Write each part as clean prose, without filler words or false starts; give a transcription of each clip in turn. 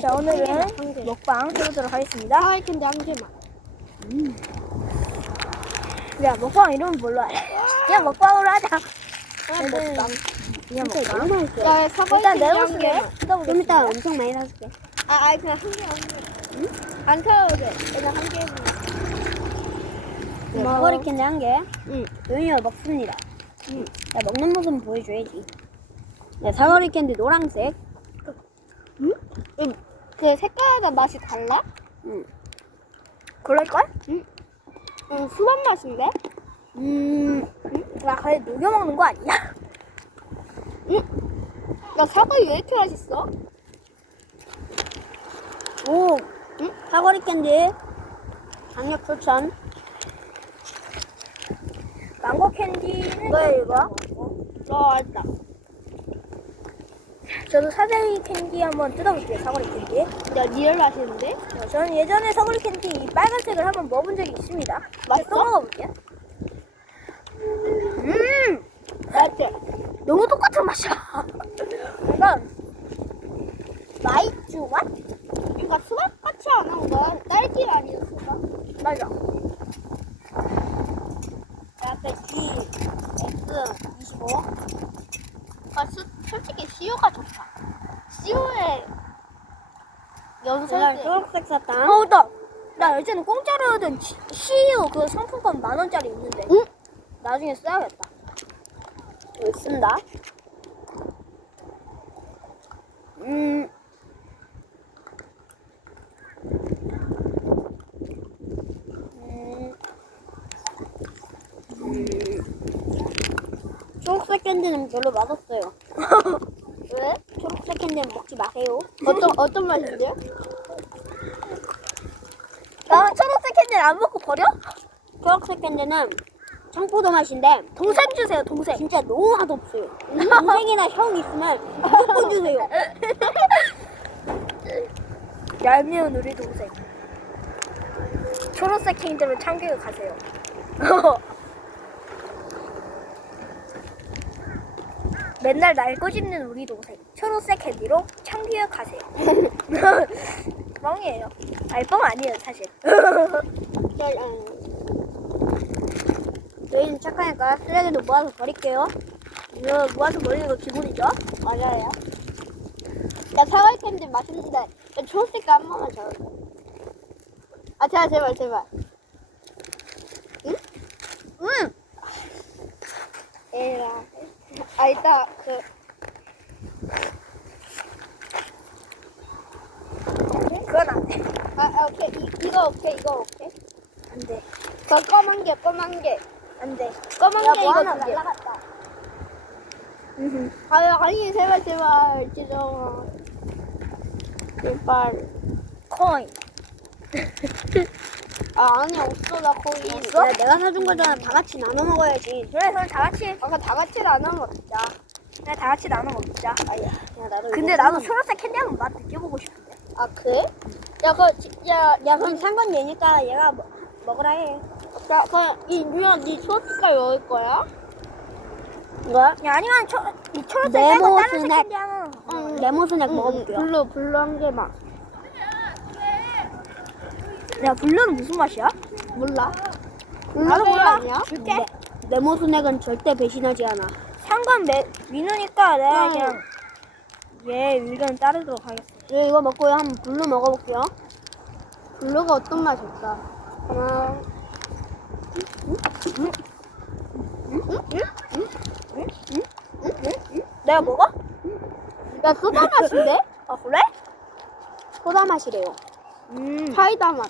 자, 오늘은 먹방 해보도록 하겠습니다. 사과리 캔디 한 개만. 야, 먹방 이름은 뭘로 하냐? 그냥 먹방으로 하자. 그냥 먹방. 그냥 진짜 먹방. 너무 맛있어요. 야, 사과리 일단 캔디 한 내보실래? 개만. 좀 이따 뜯어보겠습니다. 엄청 많이 사줄게. 아니 그냥 한 개, 한 개. 응? 안 사도 돼. 그냥 한 개만. 네, 사거리 캔디 한 개. 응. 조용히가 먹습니다. 야, 먹는 모습은 보여줘야지. 네, 사거리 캔디 노란색. 그 색깔마다 맛이 달라? 응. 그럴걸? 응, 수박 맛인데? 야, 그래 녹여 먹는 거 아니야? 야, 사과리 왜 이렇게 맛있어? 오, 사거리 캔디. 강력 추천. 망고 캔디는 뭐야, 이거? 맛있다. 저도 사다리 캔디 한번 뜯어볼게요. 사거리 캔디. 야, 니를 맛있는데? 저는 예전에 사거리 캔디 이 빨간색을 한번 먹어본 적이 있습니다. 맛있어? 또 먹어볼게요. 맛있지? 너무 똑같은 맛이야. 약간 마이쮸 맛? 그러니까 수박 같이 안 하고 나 딸기 아니야, 수박? 맞아. 약간 G, X, 25. 솔직히 CU가 좋다. CU에 정말 초록색 사탕. 어, 나 예전에 공짜로 얻은 CU 그 상품권 10,000원짜리 있는데. 응? 나중에 써야겠다. 여기 있습니다. 초록색 캔디는 별로 맛없어요. 왜? 초록색 캔디는 먹지 마세요. 어떤 맛인데요? 나 초록색 캔디를 안 먹고 버려? 초록색 캔디는 청포도 맛인데 동생 주세요, 동생. 진짜 너무 맛없어요. 동생이나 형 있으면 무조건 주세요. 얄미운 우리 동생. 초록색 캔디로 참교육 가세요. 맨날 날 꼬집는 우리 동생. 초록색 캔디로 참교육 가세요. 뻥이에요. 아니, 뻥 아니에요, 사실. 저희는 착하니까 쓰레기도 모아서 버릴게요. 이거 모아서 버리는 거 기분이죠? 맞아요. 야, 사과리 캔디 맛있는데 야, 초록색 한 번만 줘요. 아, 제발. 응? 응! 에라. 아, 이따 그건 안 돼. 오케이. 이거 오케이. 안 돼. 저 검은 게. 안 돼. 검은 야, 게 뭐 이거 하나 두 개. 날라갔다. 아니, 제발. 지정아. 제발. 코인. 아니, 없어. 나 거의. 없어? 야, 내가 사준 거잖아. 다 같이 나눠 먹어야지. 그래, 그럼 다 같이. 아까 다 같이 나눠 먹자. 그냥 다 같이 나눠 먹자. 야, 나도 근데 이거 나도 좀- 초록색 캔디 한번 맛 느껴보고 싶은데. 아, 그래? 야, 야, 그럼 산 건 얘니까 얘가 먹으라 해. 니 초록색깔 먹을 거야? 이거야? 야, 아니면 이 초록색 네모 빼고 다른 색 스낵. 캔디 하나. 레몬 스낵 먹어볼게요. 블루 한 개만. 야, 블루는 무슨 맛이야? 몰라? 나도 몰라. 아니야? 줄게. 레몬 스낵은 절대 배신하지 않아. 상관 민우니까 내가 응. 그냥 얘 의견 따르도록 하겠어. 이거 먹고 한번 블루 먹어볼게요. 블루가 어떤 맛일까? 하나. 내가 먹어? 야, 소다 맛인데? 아, 그래? 소다 맛이래요. 사이다 맛.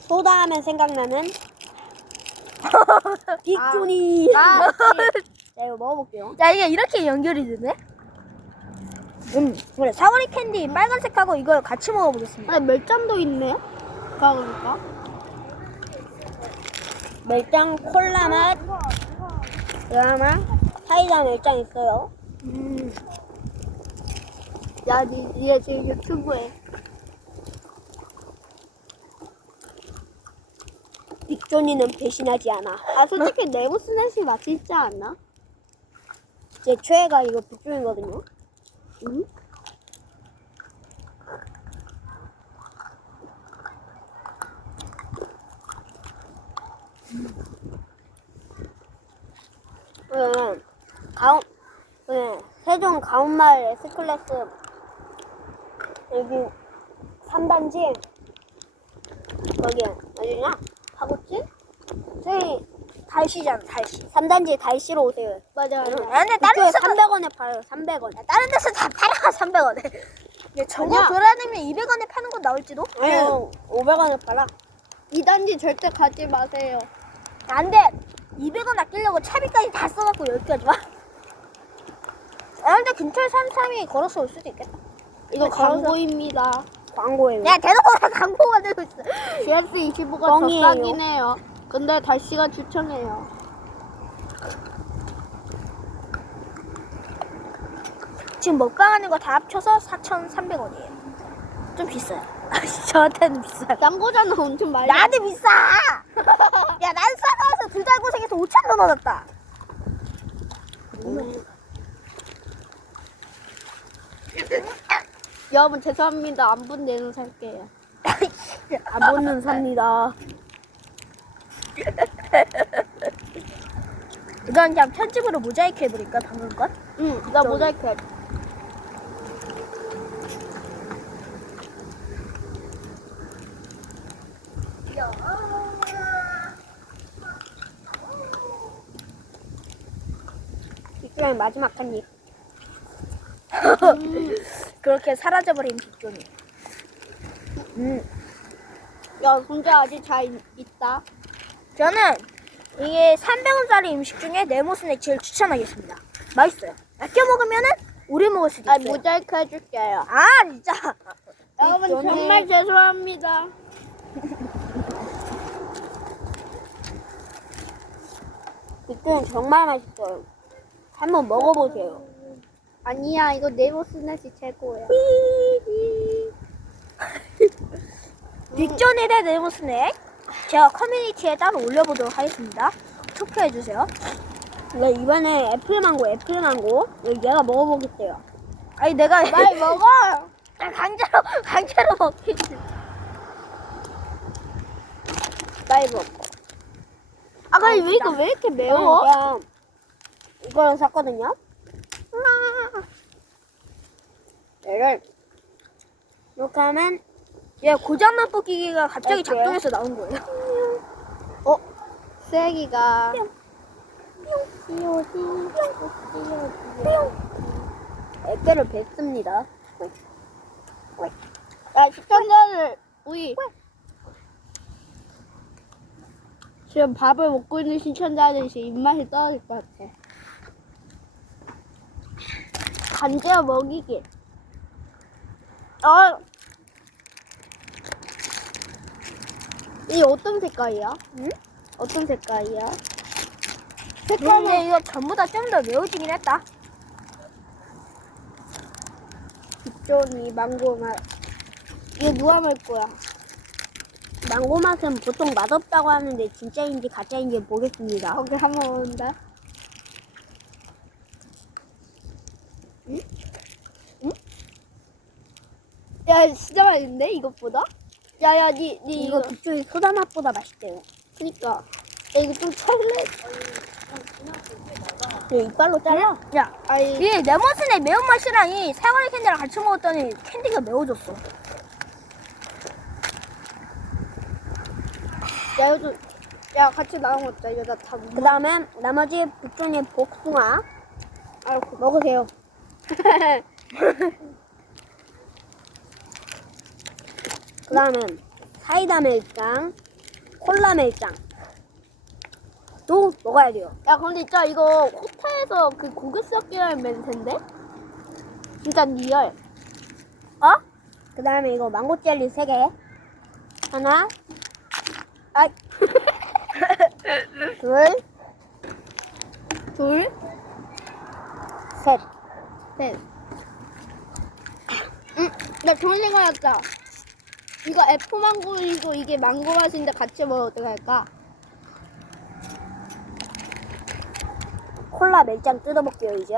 소다 하면 생각나는 빅존이. 아, 자, 이거 먹어볼게요. 야, 이게 이렇게 연결이 되네? 그래. 사거리 캔디 빨간색하고 이걸 같이 먹어보겠습니다. 아니, 멜잠도 있네. 그러니까. 멜짱 콜라 맛. 그다음에 사이다 멜짱 있어요. 야, 니가 지금 유튜브에. 빅존이는 배신하지 않아. 아, 솔직히 네모 스낵이 맛있지 않나? 제 최애가 이거 빅존이거든요. 안녕 가온마을 S클래스 여기 3단지 거기 어디냐? 하고집? 저희 달시잖아, 달시. 3단지 달시로 오세요. 맞아. 야, 근데 다른 이쪽에 데서 300원에 팔아요. 300원. 다른 데서 다 팔아 300원에. 저거 아니야. 돌아다니면 200원에 파는 건 나올지도. 아니요 500원에 팔아. 2단지 절대 가지 마세요. 안 돼. 200원 아끼려고 차비까지 다 써갖고 여기까지 와. 아, 근데 근처에 사는 사람이 걸어서 올 수도 있겠다. 이거 걸어서- 광고입니다. 광고예요. 야, 대놓고 광고가 되고 있어. GS25가 더 뻥이에요. 싸긴 해요. 근데 달씨가 추천해요. 지금 먹방하는 거 다 합쳐서 4,300원이에요. 좀 비싸요. 저한테는 비싸요. 짱구잖아 엄청 많이. 나한테 비싸! 야, 난 싸가서 둘 다 고생해서 5,000원 얻었다. 여러분 죄송합니다. 안 본 내는 살게요. 안 보는 삽니다. 이건 그냥 편집으로 모자이크 해버릴까, 방금 건? 응, 나 모자이크 해. 빅종의 마지막 한 입. 그렇게 사라져버린 빅종이. 야, 근데 아직 잘 있다. 저는 이게 300원짜리 음식 중에 네모스낵 제일 추천하겠습니다. 맛있어요. 아껴 먹으면은 오래 먹을 수도 아, 있어요. 모자이크 해줄게요. 아, 진짜. 여러분 저는- 정말 죄송합니다. 빅종이 정말 맛있어요. 한번 먹어보세요. 아니야, 이거 네모 스낵이 최고야. 빅존일의 네모스낵 제가 커뮤니티에 따로 올려보도록 하겠습니다. 투표해주세요. 이거 이번에 애플망고. 얘가 먹어보겠대요. 아니, 내가 빨리 먹어. 강제로 먹겠지. 빨리 먹어. 아, 근데 왜 이거 왜 이렇게 매워? 그냥 이걸 샀거든요. 얘를 이렇게 하면 얘 고장난 기기가 갑자기 그래요? 작동해서 나온 거예요. 쓰레기가. 애깨를 뱉습니다. 야, 시청자들, 우리. 지금 밥을 먹고 있는 시청자들 지금 입맛이 떨어질 것 같아. 간제어 먹이기. 이 어떤 색깔이야? 응? 어떤 색깔이야? 근데 이거 전부 다 좀 더 매워지긴 했다. 빅존이 망고 맛. 이거 누가 먹을 거야? 망고 맛은 보통 맛없다고 하는데 진짜인지 가짜인지 보겠습니다. 거기 한번 온다. 응? 응? 야, 진짜 맛있는데 이것보다? 야야, 니 이거 이거. 빅종이 소다 맛보다 맛있대요. 그니까. 야, 이거 좀 설레. 이빨로 잘라? 야, 아니, 이 네모스낵 매운맛이랑 이 사과리 캔디랑 같이 먹었더니 캔디가 매워졌어. 야, 이거 좀. 야, 같이 나눠 먹자. 이거 나 다 못 그 다음에 나머지 빅종의 복숭아 알고. 먹으세요. 그 다음엔 사이다 멜짱, 콜라 멜짱 또 먹어야 돼요. 야, 근데 진짜 이거 호텔에서 그 고급스럽게 멘트인데? 진짜 리얼. 어? 그 다음에 이거 망고 젤리 3개 하나 아 둘 둘, 셋. 셋. 나 좋은 생각이었다. 이거 애플망고이고 이게 망고 맛인데 같이 먹으면 어떡할까? 콜라 멜짱 뜯어볼게요 이제.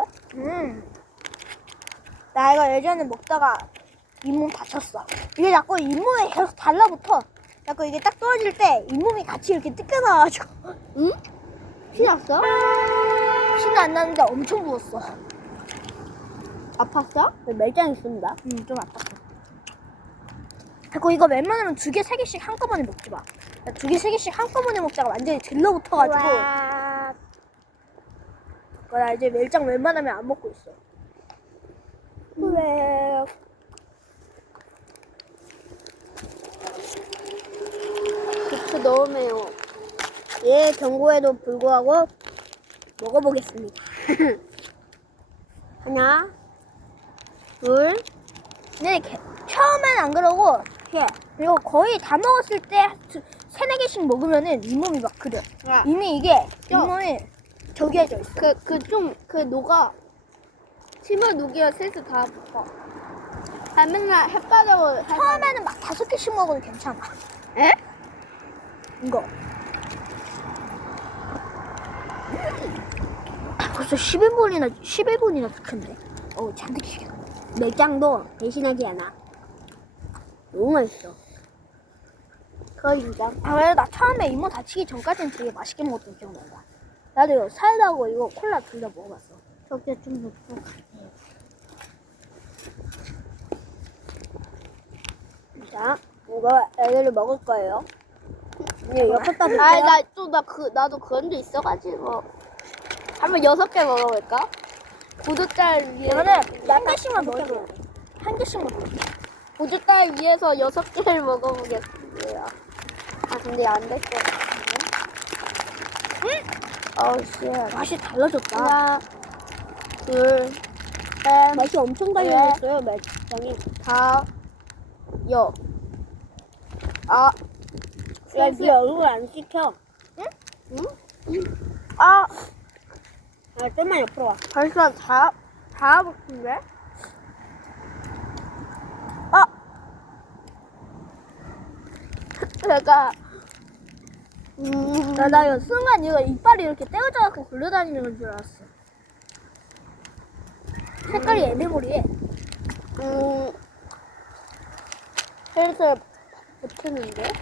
나 이거 예전에 먹다가 잇몸 다쳤어. 이게 자꾸 잇몸에 계속 달라붙어. 자꾸 이게 딱 떨어질 때 잇몸이 같이 이렇게 뜯겨나와가지고 응? 피 났어? 피는 안 나는데 엄청 부었어. 아팠어? 멜장 있습니다. 좀 아팠어. 그리고 이거 웬만하면 2개, 3개씩 한꺼번에 먹지 마. 2개, 3개씩 한꺼번에 먹자가 완전히 질러붙어가지고. 와. 나 이제 멜장 웬만하면 안 먹고 있어. 왜? 고추 너무 매워. 예, 경고에도 불구하고 먹어보겠습니다. 하나, 둘, 근데 처음엔 안 그러고, 셋. 그리고 거의 다 먹었을 때 3, 4개씩 먹으면은 잇몸이 막 그래. 야, 이미 이게 잇몸이 저기해져 있어. 녹아. 침을 녹이야 셋을 다 붙어. 아, 맨날 햇바닥을 처음에는 막 5개씩 먹어도 괜찮아. 에? 이거. 벌써 11분이나 됐는데. 잔뜩 시켰네. 멜장도 대신하지 않아. 너무 맛있어. 거의 인정. 그래, 나 처음에 잇몸 다치기 전까지는 되게 맛있게 먹었던 기억난다. 나도 이거 사이다하고 이거 콜라 둘 다 먹어봤어. 저게 좀 높고. 자, 이거 애들을 먹을 거예요. 이제 옆에다 아니, 줄게요. 나도 그런 데 있어가지고. 한번 6개 먹어볼까? 구두달 위에. 이거는 한 개씩만 먹을게요. 한 개씩만 먹을게요. 구두달 위에서 6개를 먹어보겠습니다. 아, 근데 안 될 것 같은데. 어우, 씨. 맛이 달라졌다. 하나, 둘, 셋, 맛이 엄청 달라졌어요, 멜장이. 다, 여. 아, 야, 네 얼굴 안 시켜. 아, 아, 좀만 옆으로 와. 벌써 다 붙은데? 제가, 나 이거 순간 이거 이빨이 이렇게 떼어져갖고 굴러다니는 줄 알았어. 색깔이 애매모리해. 슬슬 붙이는데?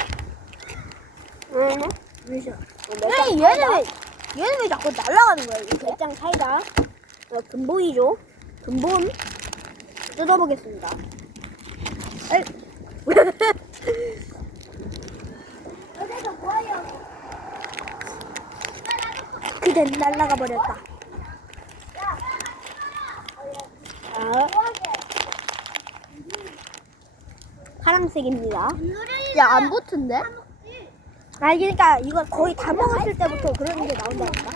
아니, 얘는 왜 자꾸 날아가는 거야, 이렇게? 멜장 사이다. 근본이죠. 근본 뜯어보겠습니다. 그대 날아가 버렸다. 자, 파란색입니다. 야, 안 붙은데? 그러니까 이거 거의 다 먹었을 때부터 그런 게 나온다니까.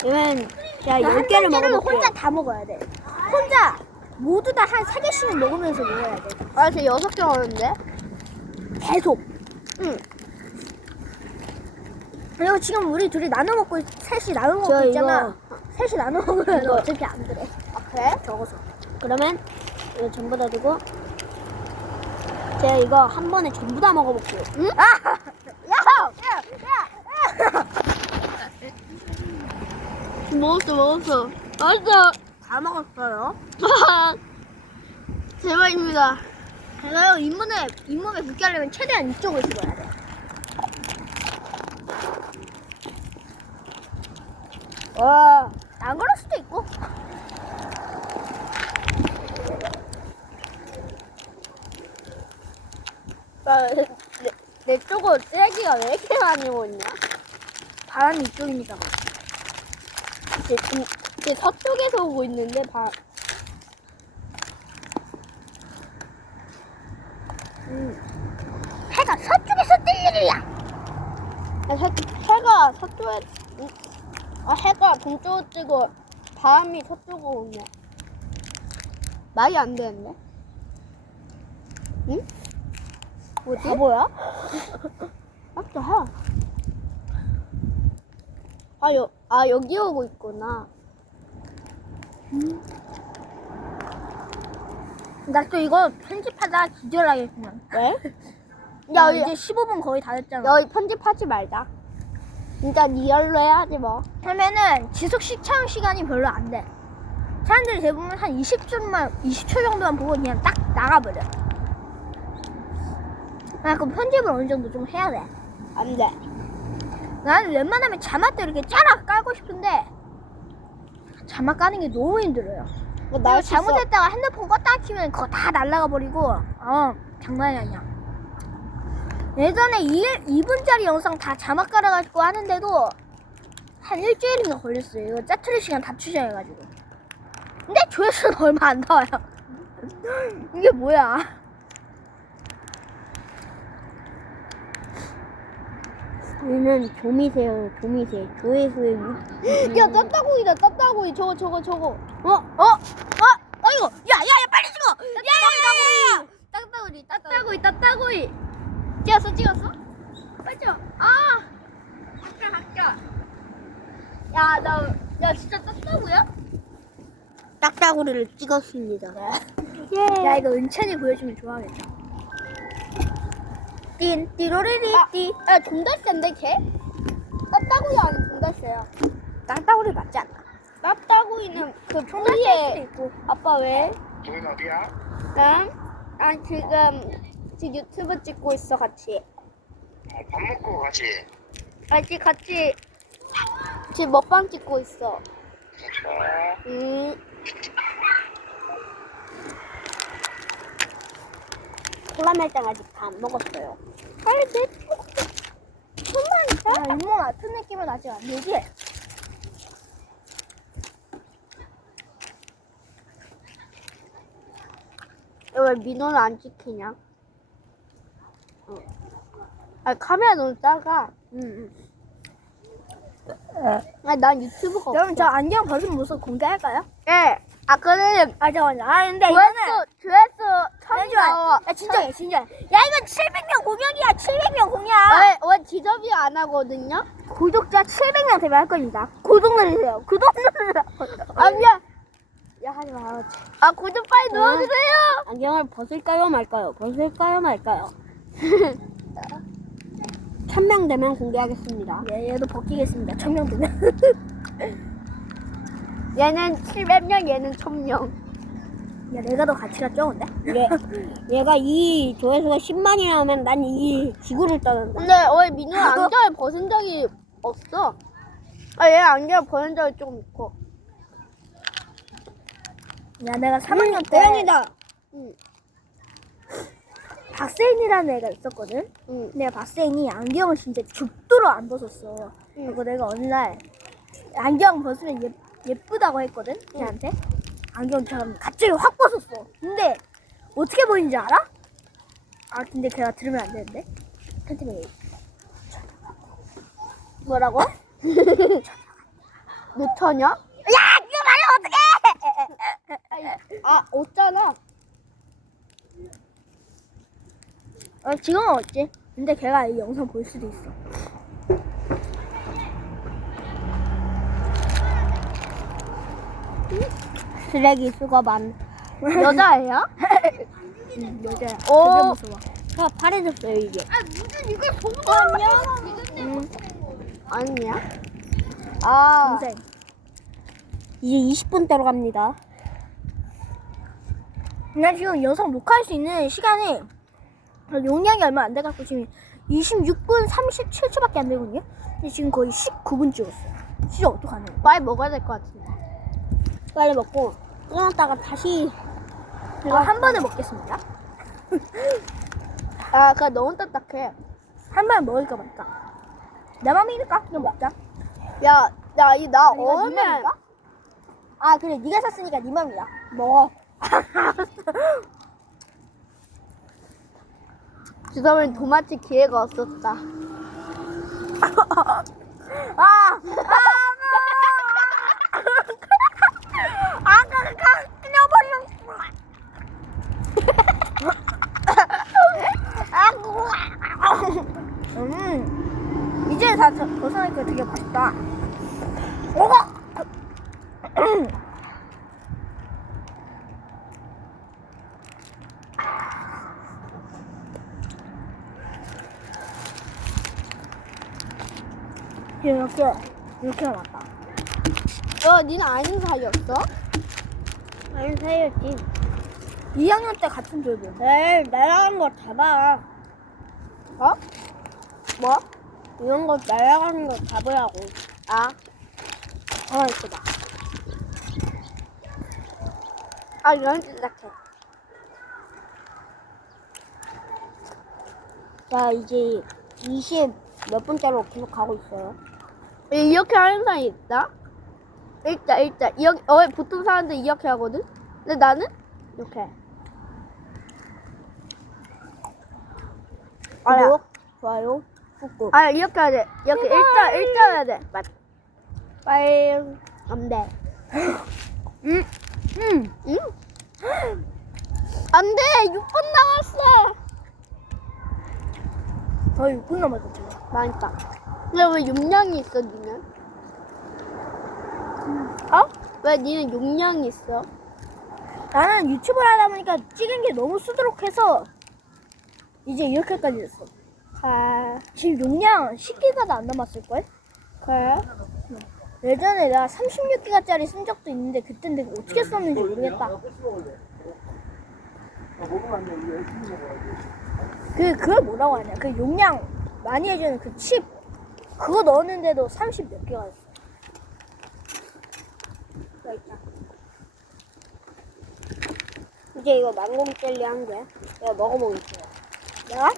그러면 제가 한 10개를 단계를 먹어볼게요. 혼자 다 먹어야 돼. 혼자 모두 다 한 3개씩은 먹으면서 먹어야 돼. 아, 쟤 6개 먹었는데? 계속. 응. 그리고 지금 우리 둘이 나눠 먹고 셋이 나눠 저 먹고 있잖아. 이거- 셋이 나눠 먹으면 이거- 어차피 안 그래. 아, 그래? 적어서. 그러면 이거 전부 다 두고 제가 이거 한 번에 전부 다 먹어볼게요. 먹었어. 맛있어. 다 먹었어요. 제발입니다. 제가요 잇몸에 붙게 하려면 최대한 이쪽을 집어야 돼. 와, 안 그럴 수도 있고. 내 쪽으로 쓰레기가 왜 이렇게 많이 오냐? 바람이 이쪽이니까. 쟤 서쪽에서 오고 있는데, 해가 서쪽에서 뜰 일이야. 해가 서쪽에, 해가 동쪽으로 뜨고, 바람이 서쪽으로 오냐? 말이 안 되는데? 응? 뭐지? 바보야? 맞다, 해. 여기 오고 있구나. 나 또 이거 편집하다 기절하게 그냥. 왜? 야, 야, 이제 15분 거의 다 됐잖아. 여기 편집하지 말자. 진짜 리얼로 해야지 뭐. 하면은 지속 시청 시간이 별로 안 돼. 사람들이 대부분 한 20초 정도만 보고 그냥 딱 나가버려. 그럼 편집을 어느 정도 좀 해야 돼. 안 돼. 나는 웬만하면 자막도 이렇게 짜라 깔고 싶은데 자막 까는 게 너무 힘들어요. 내가 잘못했다가 핸드폰 껐다 키면 그거 다 날아가 버리고 장난이 아니야. 예전에 2분짜리 영상 다 자막 깔아가지고 하는데도 한 일주일인가 걸렸어요. 이거 짜투리 시간 다 추정해가지고. 근데 조회수는 얼마 안 나와요. 이게 뭐야? 얘는 조미새요, 조미새. 조회수에 야, 따따구이다, 따따구이. 저거. 아이고, 야, 빨리 찍어! 따따구이. 찍었어? 빨리 찍어. 학교. 야, 진짜 따따구야? 딱따구리를 찍었습니다. 야, 이거 은찬이 보여주면 좋아하겠다. 띠로리리띠. 야, 종달새인데, 걔? 따따구이 아닌 종달새야. 땅따구리 맞지 않나? 따따구이는 그 수도 뿌리에. 있고. 아빠 왜? 동현 어디야? 난 지금 유튜브 찍고 있어, 같이. 밥 먹고 가지. 같이 지금 먹방 찍고 있어. 자, 콜라멜장 아직 다 안 먹었어요. 야, 잇몸 아픈 느낌은 아직 안 들지? 왜 민호는 안 찍히냐? 카메라 너무 작아. 난 유튜브가 없어. 여러분, 저 안경 벗은 모습 공개할까요? 네. 근데 잠깐만요. 근데 이거는 조회수 천이 1000 나와. 야, 진짜야. 야, 이건 700명 공연이야. 700명 공연. 왜 지저비 안 하거든요? 구독자 700명 되면 할 겁니다. 구독 누르세요. 구독 누르세요. 미안. 야, 하지 마. 구독 빨리 눌러주세요. 안경을 벗을까요, 말까요? 벗을까요, 말까요? 1000명 되면 공개하겠습니다. 얘도 벗기겠습니다. 1000명 되면. 얘는 700명, 얘는 1000명. 야, 내가 더 가치가 적은데? 얘가 이 조회수가 10만이 나오면 난 이 지구를 떠난다. 근데 왜 민호 안경을 벗은 적이 없어? 얘 안경을 벗은 적이 조금 있고. 야, 내가 3학년 때 고양이다. 박세인이라는 애가 있었거든? 내가 박세인이 안경을 진짜 죽도록 안 벗었어. 그리고 내가 어느 날 안경 벗으면 예쁘다고 했거든? 걔한테. 안경처럼 갑자기 확 벗었어. 근데 어떻게 보이는지 알아? 근데 걔가 들으면 안 되는데? 팬티맨이 뭐라고? 놓쳐냐? 야! 그거 말하면 어떡해! 없잖아. 지금은 없지. 근데 걔가 이 영상 볼 수도 있어. 쓰레기 수거반. 여자애야? 여자야. 오. 되게 무서워. 가 파래졌어요, 이게. 무슨 이게 보고 아니야? 아니야? 동생. 이제 20분대로 갑니다. 나 지금 영상 녹화할 수 있는 시간이 용량이 얼마 안 돼갖고 지금 26분 37초밖에 안 되거든요. 근데 지금 거의 19분 찍었어. 진짜 어떡하냐. 빨리 먹어야 될 것 같은데. 빨리 먹고 끊었다가 다시 이거 한 번에 먹겠습니다. 그거 너무 딱딱해. 한 번에 먹을까 말까. 내 맘이니까 그냥 먹자. 나 이거 네 어음에 맘인가? 그래. 네가 샀으니까 네 맘이야. 먹어. 주섬은 도마치 기회가 없었다. 이제 다 벗어나니까 되게 맛있다. 이렇게 남았다. 니는 아는 사이였어? 아니 사이였지. 2학년 때 같은 졸부. 내일 날아가는 거 잡아. 어? 뭐? 이런 거 날아가는 거 잡으라고. 이쁘다. 아, 이런 시작해. 자, 이제 20 몇 분째로 계속 가고 있어요. 이렇게 하는 사람이 있다? 일단 이렇게 보통 사람들 이렇게 하거든? 근데 나는 이렇게. 구독, 좋아요, 꾹꾹. 아, 이렇게 해야 돼. 이렇게 일단 해야 돼. 빨리. 안 돼. 응? 응? 안 돼! 6분 남았어! 더 6분 남았다 지금. 망했다. 근데 왜 용량이 있어, 니는? 어? 왜 니는 용량이 있어? 나는 유튜브를 하다 보니까 찍은 게 너무 수두룩해서 이제 이렇게까지 됐어. 지금 용량 10기가도 안 남았을걸? 그래? 예전에 내가 36기가짜리 쓴 적도 있는데 그땐 내가 어떻게 썼는지 모르겠다. 그걸 뭐라고 하냐? 그 용량 많이 해주는 그 칩 그거 넣었는데도 30 몇 개가였어. 이제 이거 망고리 젤리 한 개. 내가 먹어보겠어요. 내가?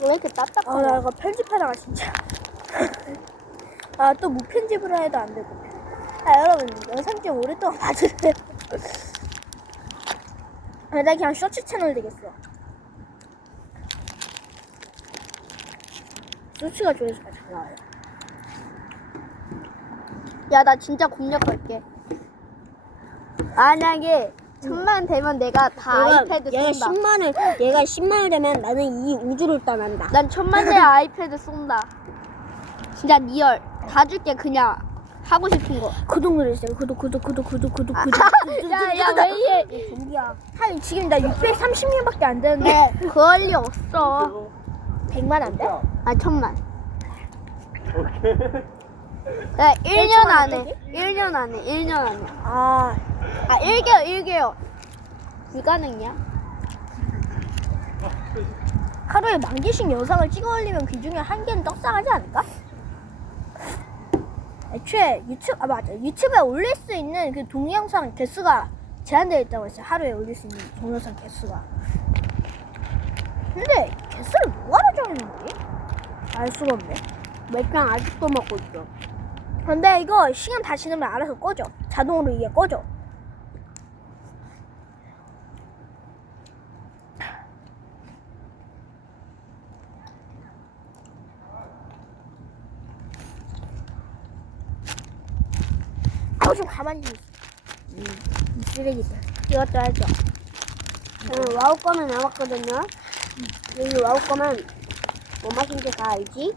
왜 이렇게 딱딱하냐? 나 이거 편집하다가 진짜 또 무편집으로 해도 안 되고. 여러분 영상 좀 오랫동안 봐주세요. 나 그냥 쇼츠 채널 되겠어. 쇼츠가 조회수가 잘 나와요. 야, 나 진짜 공략할게. 만약에 1000만 되면 내가 다 아이패드 쏜다. 얘가 10만을 되면 나는 이 우주를 떠난다. 난 1000만 대 아이패드 쏜다. 진짜 리얼. 다 줄게, 그냥. 하고 싶은 거. 구독 누르세요. 구독. 야, 왜 이래? 좀비야. 지금 나 630명밖에 안 되는데 그럴 리 없어. 100만 안 돼? 1000만. 야, 1년 안에. 1년 안에. 1년 안에. 1개월. 불가능이야? 하루에 10,000개씩 영상을 찍어 올리면 그 중에 한 개는 떡상하지 않을까? 애초에 유튜브에 올릴 수 있는 그 동영상 개수가 제한되어 있다고 했어요. 하루에 올릴 수 있는 동영상 개수가. 근데 개수를 뭐하러 정했는지 알 수가 없네. 맥주 아직도 먹고 있어. 근데 이거 시간 다 지나면 알아서 꺼져. 자동으로 이게 꺼져. 좀 가만히 있어. 쓰레기들. 이것도 하죠. 저는 와우 거면 남았거든요. 여기 와우 거면 뭐 맛인지 다 알지?